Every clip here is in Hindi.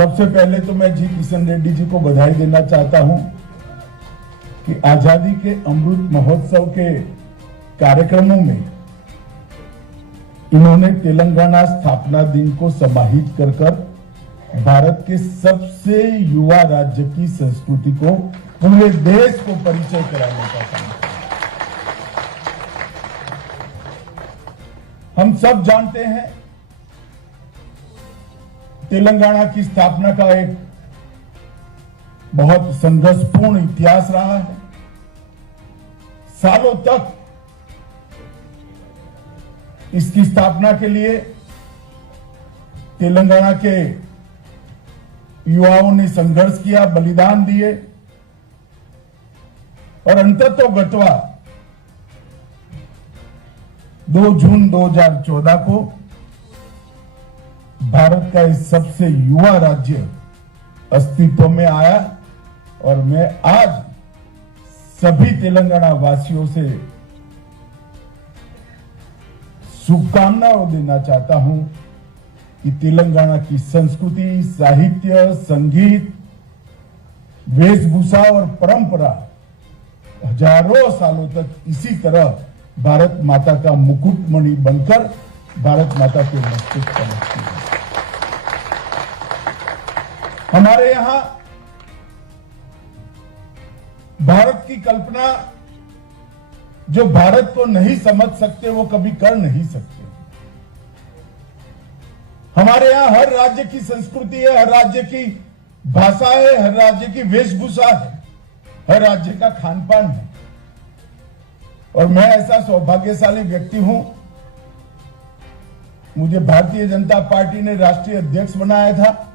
सबसे पहले तो मैं जी किशन रेड्डी जी को बधाई देना चाहता हूं कि आजादी के अमृत महोत्सव के कार्यक्रमों में इन्होंने तेलंगाना स्थापना दिन को समाहित कर भारत के सबसे युवा राज्य की संस्कृति को पूरे देश को परिचय कराने का काम किया। हम सब जानते हैं तेलंगाना की स्थापना का एक बहुत संघर्षपूर्ण इतिहास रहा है। सालों तक इसकी स्थापना के लिए तेलंगाना के युवाओं ने संघर्ष किया, बलिदान दिए और अंततोगत्वा 2 जून 2014 को भारत का इस सबसे युवा राज्य अस्तित्व में आया और मैं आज सभी तेलंगाना वासियों से शुभकामनाएं देना चाहता हूं कि तेलंगाना की संस्कृति, साहित्य, संगीत, वेशभूषा और परंपरा हजारों सालों तक इसी तरह भारत माता का मुकुटमणि बनकर भारत माता के मस्तक पर रखती है। हमारे यहां भारत की कल्पना जो भारत को नहीं समझ सकते वो कभी कर नहीं सकते। हमारे यहां हर राज्य की संस्कृति है, हर राज्य की भाषा है, हर राज्य की वेशभूषा है, हर राज्य का खान पान है। और मैं ऐसा सौभाग्यशाली व्यक्ति हूं, मुझे भारतीय जनता पार्टी ने राष्ट्रीय अध्यक्ष बनाया था।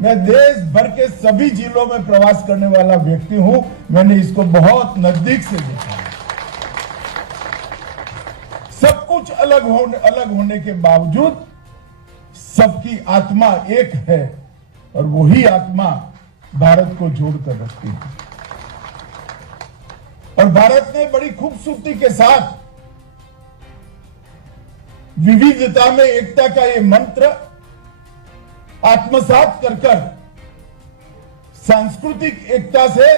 मैं देश भर के सभी जिलों में प्रवास करने वाला व्यक्ति हूं। मैंने इसको बहुत नजदीक से देखा है। सब कुछ अलग होने के बावजूद सबकी आत्मा एक है और वही आत्मा भारत को जोड़कर रखती है। और भारत ने बड़ी खूबसूरती के साथ विविधता में एकता का ये मंत्र आत्मसात कर सांस्कृतिक एकता से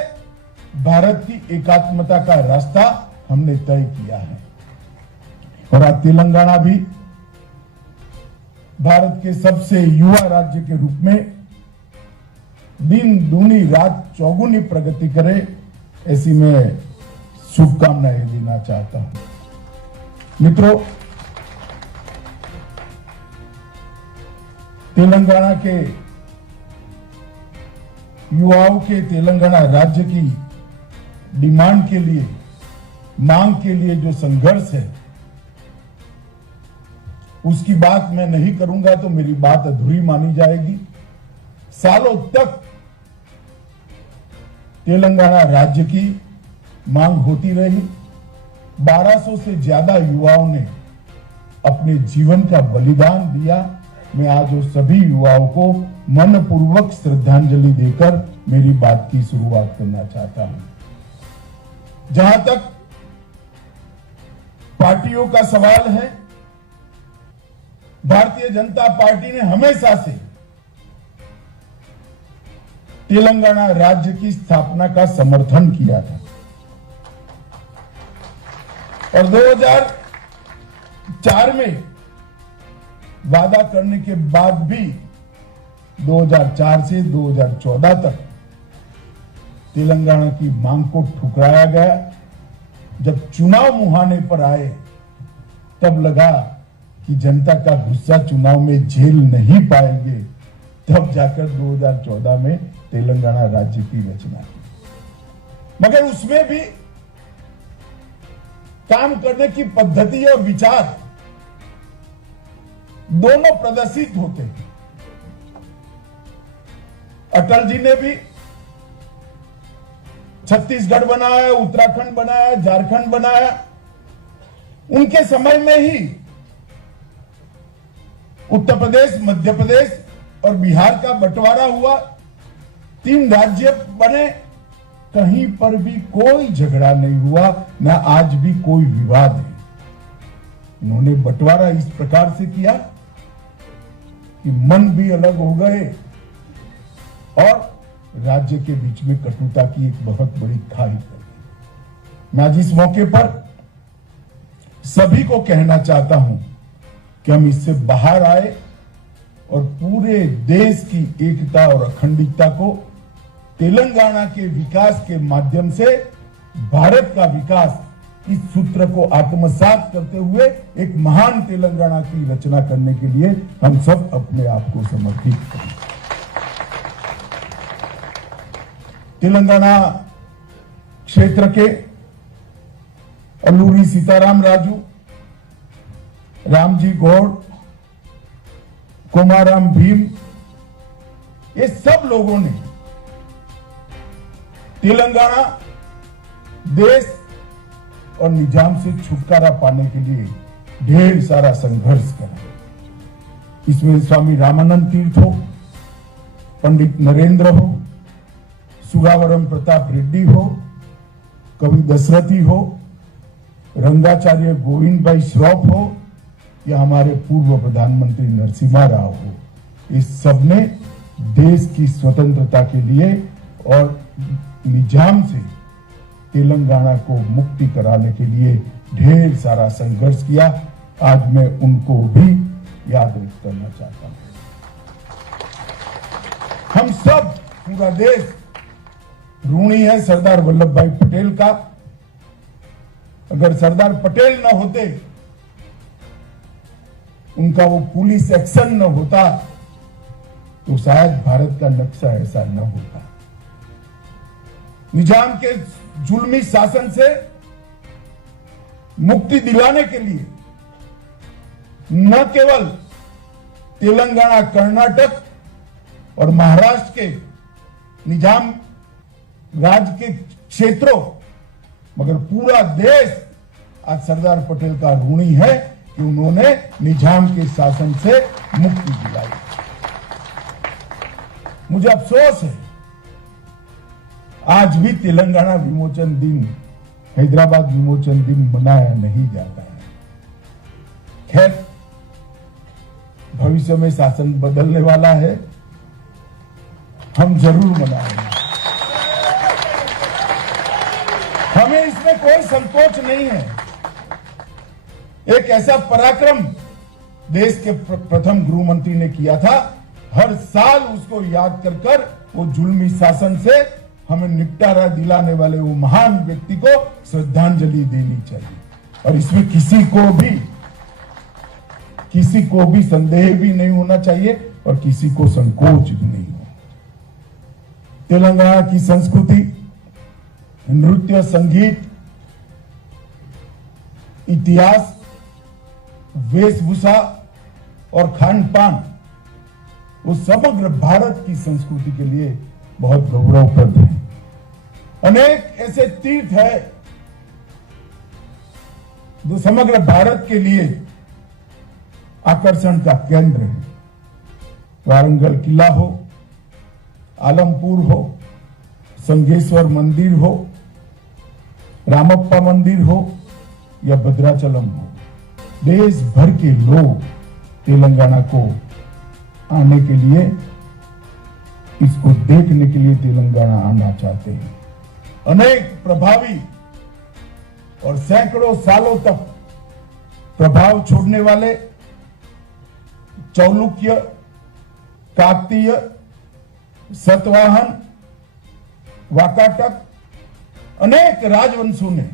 भारत की एकात्मता का रास्ता हमने तय किया है। और आज तेलंगाना भी भारत के सबसे युवा राज्य के रूप में दिन दूनी रात चौगुनी प्रगति करे, ऐसी मैं शुभकामनाएं देना चाहता हूं। मित्रों, तेलंगाना के युवाओं के तेलंगाना राज्य की डिमांड के लिए, मांग के लिए जो संघर्ष है, उसकी बात मैं नहीं करूंगा तो मेरी बात अधूरी मानी जाएगी। सालों तक तेलंगाना राज्य की मांग होती रही। 1200 से ज्यादा युवाओं ने अपने जीवन का बलिदान दिया। मैं आज वो सभी युवाओं को मनपूर्वक श्रद्धांजलि देकर मेरी बात की शुरुआत करना चाहता हूं। जहां तक पार्टियों का सवाल है, भारतीय जनता पार्टी ने हमेशा से तेलंगाना राज्य की स्थापना का समर्थन किया था और 2004 में वादा करने के बाद भी 2004 से 2014 तक तेलंगाना की मांग को ठुकराया गया। जब चुनाव मुहाने पर आए तब लगा कि जनता का गुस्सा चुनाव में झेल नहीं पाएंगे, तब जाकर 2014 में तेलंगाना राज्य की रचना की। मगर उसमें भी काम करने की पद्धति और विचार दोनों प्रदर्शित होते हैं। अटल जी ने भी छत्तीसगढ़ बनाया, उत्तराखंड बनाया, झारखंड बनाया। उनके समय में ही उत्तर प्रदेश, मध्य प्रदेश और बिहार का बंटवारा हुआ, 3 राज्य बने। कहीं पर भी कोई झगड़ा नहीं हुआ, ना आज भी कोई विवाद है। उन्होंने बंटवारा इस प्रकार से किया कि मन भी अलग हो गए, और राज्य के बीच में कटुता की एक बहुत बड़ी खाई कर दी। मैं आज इस मौके पर सभी को कहना चाहता हूं कि हम इससे बाहर आए और पूरे देश की एकता और अखंडता को तेलंगाना के विकास के माध्यम से भारत का विकास, इस सूत्र को आत्मसात करते हुए एक महान तेलंगाना की रचना करने के लिए हम सब अपने आप को समर्पित करें। तेलंगाना क्षेत्र के अल्लूरी सीताराम राजू, रामजी गौड़, कोमाराम भीम, ये सब लोगों ने तेलंगाना देश और निजाम से छुटकारा पाने के लिए ढेर सारा संघर्ष करा। इसमें स्वामी रामानंद तीर्थ हो, पंडित नरेंद्र हो, सुगावरम प्रताप रेड्डी हो, कवि दशरथी हो, रंगाचार्य गोविंद भाई श्रॉफ हो या हमारे पूर्व प्रधानमंत्री नरसिम्हा राव हो, इस सबने देश की स्वतंत्रता के लिए और निजाम से तेलंगाना को मुक्ति कराने के लिए ढेर सारा संघर्ष किया। आज मैं उनको भी याद करना चाहता हूं। हम सब, पूरा देश ऋणी है सरदार वल्लभ भाई पटेल का। अगर सरदार पटेल न होते, उनका वो पुलिस एक्शन न होता, तो शायद भारत का नक्शा ऐसा न होता। निजाम के जुल्मी शासन से मुक्ति दिलाने के लिए न केवल तेलंगाना, कर्नाटक और महाराष्ट्र के निजाम राज के क्षेत्रों, मगर पूरा देश आज सरदार पटेल का ऋणी है कि उन्होंने निजाम के शासन से मुक्ति दिलाई। मुझे अफसोस है आज भी तेलंगाना विमोचन दिन, हैदराबाद विमोचन दिन मनाया नहीं जाता है। खैर, भविष्य में शासन बदलने वाला है, हम जरूर मनाएंगे। हमें इसमें कोई संकोच नहीं है। एक ऐसा पराक्रम देश के प्रथम गृह मंत्री ने किया था, हर साल उसको याद कर वो जुल्मी शासन से हमें निपटारा दिलाने वाले वो महान व्यक्ति को श्रद्धांजलि देनी चाहिए। और इसमें किसी को भी संदेह भी नहीं होना चाहिए और किसी को संकोच भी नहीं हो। तेलंगाना की संस्कृति, नृत्य, संगीत, इतिहास, वेशभूषा और खान पान, वो समग्र भारत की संस्कृति के लिए बहुत गौरवप्रद है। अनेक ऐसे तीर्थ है जो समग्र भारत के लिए आकर्षण का केंद्र है। वारंगल किला हो, आलमपुर हो, संगेश्वर मंदिर हो, रामप्पा मंदिर हो या भद्राचलम हो, देश भर के लोग तेलंगाना को आने के लिए, इसको देखने के लिए तेलंगाना आना चाहते हैं। अनेक प्रभावी और सैकड़ों सालों तक प्रभाव छोड़ने वाले चौलुक्य, काकतीय, सतवाहन, वाकाटक, अनेक राजवंशों ने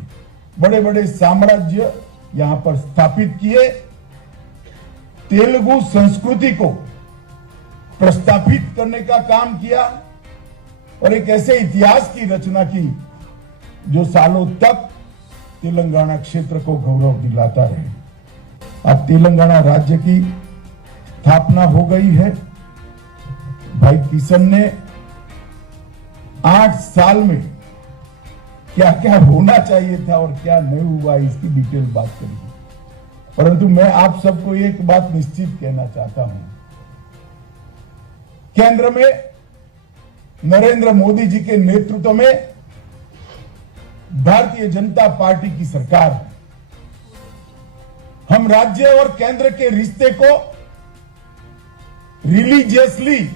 बड़े बड़े साम्राज्य यहां पर स्थापित किए। तेलुगु संस्कृति को प्रस्थापित करने का काम किया और एक ऐसे इतिहास की रचना की जो सालों तक तेलंगाना क्षेत्र को गौरव दिलाता रहे। अब तेलंगाना राज्य की स्थापना हो गई है। भाई किशन ने 8 साल में क्या क्या होना चाहिए था और क्या नहीं हुआ, इसकी डिटेल बात करेंगे। परंतु मैं आप सबको एक बात निश्चित कहना चाहता हूं, केंद्र में नरेंद्र मोदी जी के नेतृत्व में भारतीय जनता पार्टी की सरकार है। हम राज्य और केंद्र के रिश्ते को रिलीजियसली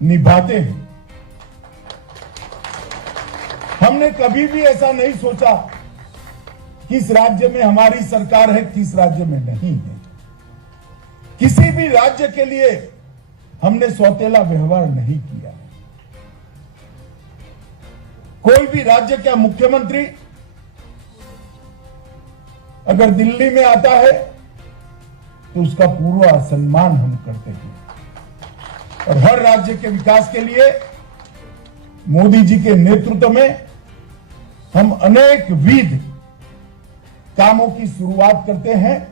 निभाते हैं। हमने कभी भी ऐसा नहीं सोचा किस राज्य में हमारी सरकार है, किस राज्य में नहीं है। किसी भी राज्य के लिए हमने सौतेला व्यवहार नहीं किया। कोई भी राज्य का मुख्यमंत्री अगर दिल्ली में आता है तो उसका पूरा सम्मान हम करते हैं। और हर राज्य के विकास के लिए मोदी जी के नेतृत्व में हम अनेक विध कामों की शुरुआत करते हैं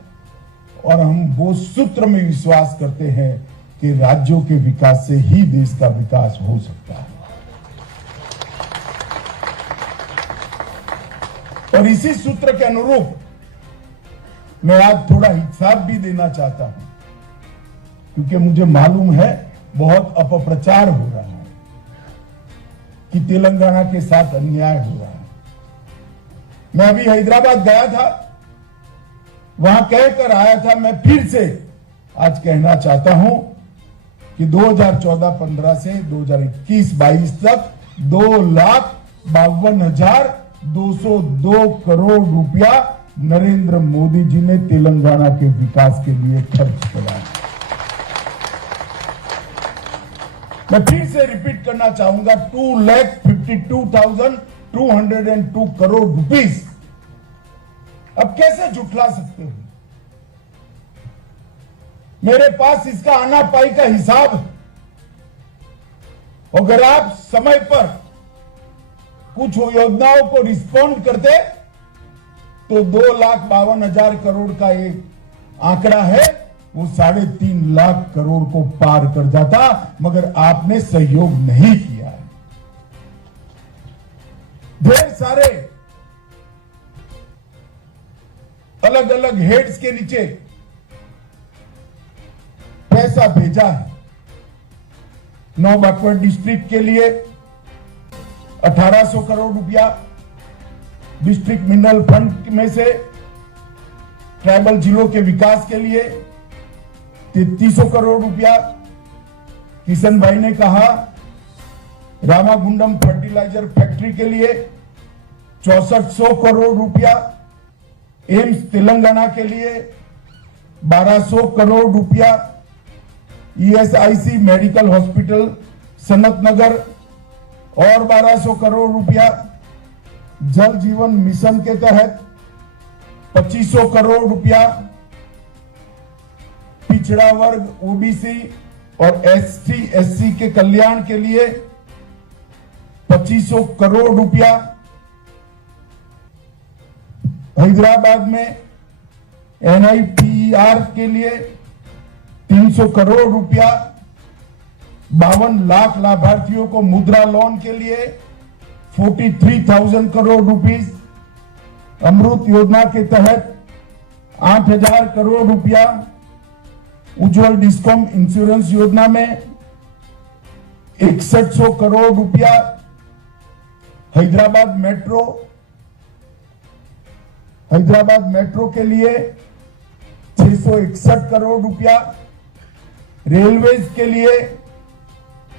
और हम वो सूत्र में विश्वास करते हैं कि राज्यों के विकास से ही देश का विकास हो सकता है। और इसी सूत्र के अनुरूप मैं आज थोड़ा हिसाब भी देना चाहता हूं, क्योंकि मुझे मालूम है बहुत अपप्रचार हो रहा है कि तेलंगाना के साथ अन्याय हो रहा है। मैं अभी हैदराबाद गया था, वहां कहकर आया था, मैं फिर से आज कहना चाहता हूं कि 2014-15 से 2021-22 तक 2,52,202 करोड़ रुपया नरेंद्र मोदी जी ने तेलंगाना के विकास के लिए खर्च किया। मैं फिर से रिपीट करना चाहूंगा, 2,52,202 करोड़ रुपीस। अब कैसे झुठला सकते हो? मेरे पास इसका आना पाई का हिसाब है। अगर आप समय पर कुछ योजनाओं को रिस्पॉन्ड करते तो 2,52,000 करोड़ का एक आंकड़ा है, वो 3.5 लाख करोड़ को पार कर जाता, मगर आपने सहयोग नहीं किया है। ढेर सारे अलग अलग हेड्स के नीचे पैसा भेजा है। 9 बैकवर्ड डिस्ट्रिक्ट के लिए 1800 करोड़ रुपया, डिस्ट्रिक्ट मिनरल फंड में से ट्राइबल जिलों के विकास के लिए 3300 करोड़ रुपया। किशन भाई ने कहा रामागुंडम फर्टिलाइजर फैक्ट्री के लिए 6400 करोड़ रुपया, एम्स तेलंगाना के लिए 1200 करोड़ रुपया, ईएसआईसी मेडिकल हॉस्पिटल सनत नगर और 1200 करोड़ रुपया, जल जीवन मिशन के तहत 2500 करोड़ रुपया, पिछड़ा वर्ग ओबीसी और एसटी एससी के कल्याण के लिए 2500 करोड़ रुपया, हैदराबाद में एनआईपीआर के लिए 300 करोड़ रुपया, 52 लाख लाभार्थियों को मुद्रा लोन के लिए 43,000 करोड़ रुपीस, अमृत योजना के तहत 8,000 करोड़ रुपया, उज्जवल डिस्कॉम इंश्योरेंस योजना में 6100 करोड़ रुपया, हैदराबाद मेट्रो के लिए 661 करोड़ रुपया, रेलवेज के लिए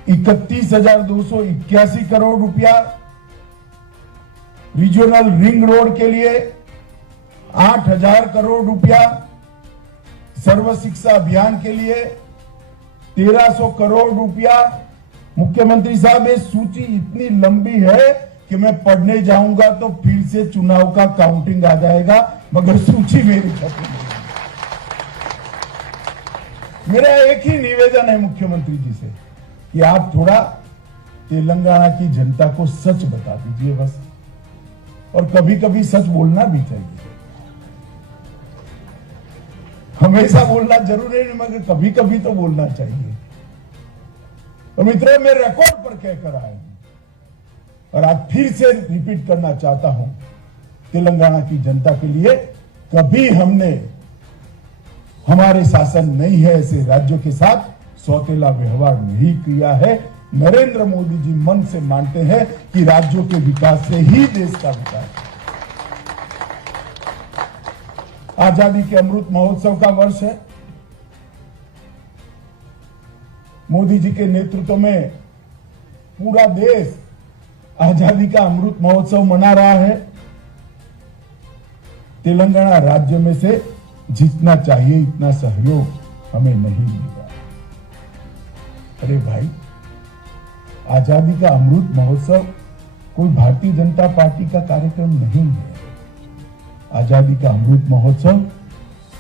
31,281 करोड़ रुपया, रीजनल रिंग रोड के लिए 8,000 करोड़ रुपया, सर्व शिक्षा अभियान के लिए 1300 करोड़ रुपया। मुख्यमंत्री साहब, ये सूची इतनी लंबी है कि मैं पढ़ने जाऊंगा तो फिर से चुनाव का काउंटिंग आ जाएगा, मगर सूची मेरी खत्म नहीं। मेरा एक ही निवेदन है मुख्यमंत्री जी से कि आप थोड़ा तेलंगाना की जनता को सच बता दीजिए बस, और कभी कभी सच बोलना भी चाहिए। हमेशा बोलना जरूरी नहीं, मगर कभी कभी तो बोलना चाहिए। और मित्रों, मैं रिकॉर्ड पर कहकर आया हूं और आज फिर से रिपीट करना चाहता हूं, तेलंगाना की जनता के लिए कभी हमने, हमारे शासन नहीं है, ऐसे राज्यों के साथ सौतेला व्यवहार नहीं किया है। नरेंद्र मोदी जी मन से मानते हैं कि राज्यों के विकास से ही देश का विकास है। आजादी के अमृत महोत्सव का वर्ष है। मोदी जी के नेतृत्व में पूरा देश आजादी का अमृत महोत्सव मना रहा है। तेलंगाना राज्य में से जितना चाहिए इतना सहयोग हमें नहीं मिला। अरे भाई, आजादी का अमृत महोत्सव कोई भारतीय जनता पार्टी का कार्यक्रम नहीं है। आजादी का अमृत महोत्सव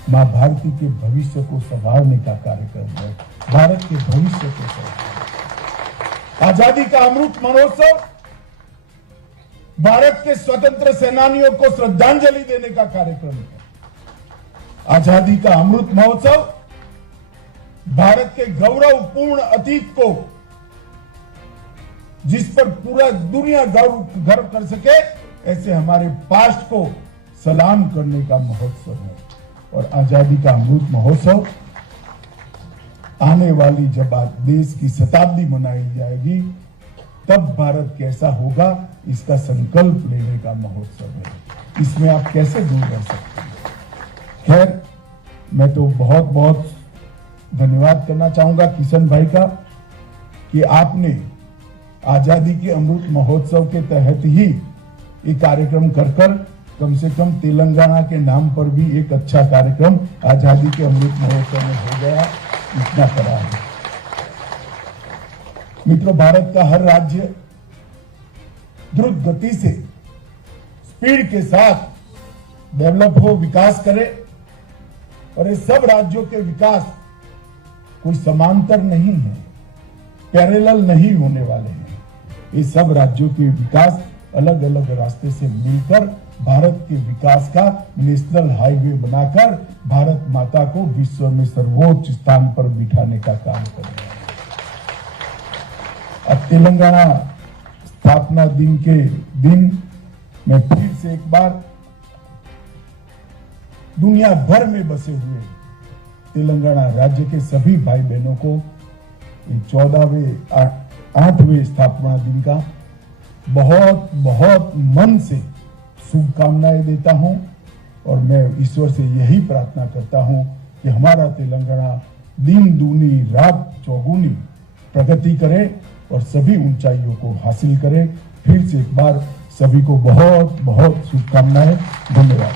मां भारती के भविष्य को संवारने का कार्यक्रम है, भारत के भविष्य को संवारने। आजादी का अमृत महोत्सव भारत के स्वतंत्र सेनानियों को श्रद्धांजलि देने का कार्यक्रम है। आजादी का अमृत महोत्सव भारत के गौरवपूर्ण अतीत को, जिस पर पूरा दुनिया गर्व कर सके, ऐसे हमारे पास्ट को सलाम करने का महोत्सव है। और आजादी का अमृत महोत्सव आने वाली जब देश की शताब्दी मनाई जाएगी तब भारत कैसा होगा इसका संकल्प लेने का महोत्सव है। इसमें आप कैसे दूर रह सकते हैं। खैर, मैं तो बहुत बहुत धन्यवाद करना चाहूंगा किशन भाई का कि आपने आजादी के अमृत महोत्सव के तहत ही ये कार्यक्रम कर कम से कम तेलंगाना के नाम पर भी एक अच्छा कार्यक्रम आजादी के अमृत महोत्सव में हो गया, इतना करा है। मित्रों, भारत का हर राज्य द्रुत गति से, स्पीड के साथ डेवलप हो, विकास करे, और ये सब राज्यों के विकास कोई समांतर नहीं है, पैरेलल नहीं होने वाले हैं। ये सब राज्यों के विकास अलग अलग रास्ते से मिलकर भारत के विकास का नेशनल हाईवे बनाकर भारत माता को विश्व में सर्वोच्च स्थान पर बिठाने का काम कर रहे हैं। अब तेलंगाना स्थापना दिन के दिन मैं फिर से एक बार दुनिया भर में बसे हुए तेलंगाना राज्य के सभी भाई बहनों को 8वें स्थापना दिन का बहुत बहुत मन से शुभकामनाएं देता हूं। और मैं ईश्वर से यही प्रार्थना करता हूं कि हमारा तेलंगाना दिन दूनी रात चौगुनी प्रगति करे और सभी ऊंचाइयों को हासिल करे। फिर से एक बार सभी को बहुत बहुत शुभकामनाएं। धन्यवाद।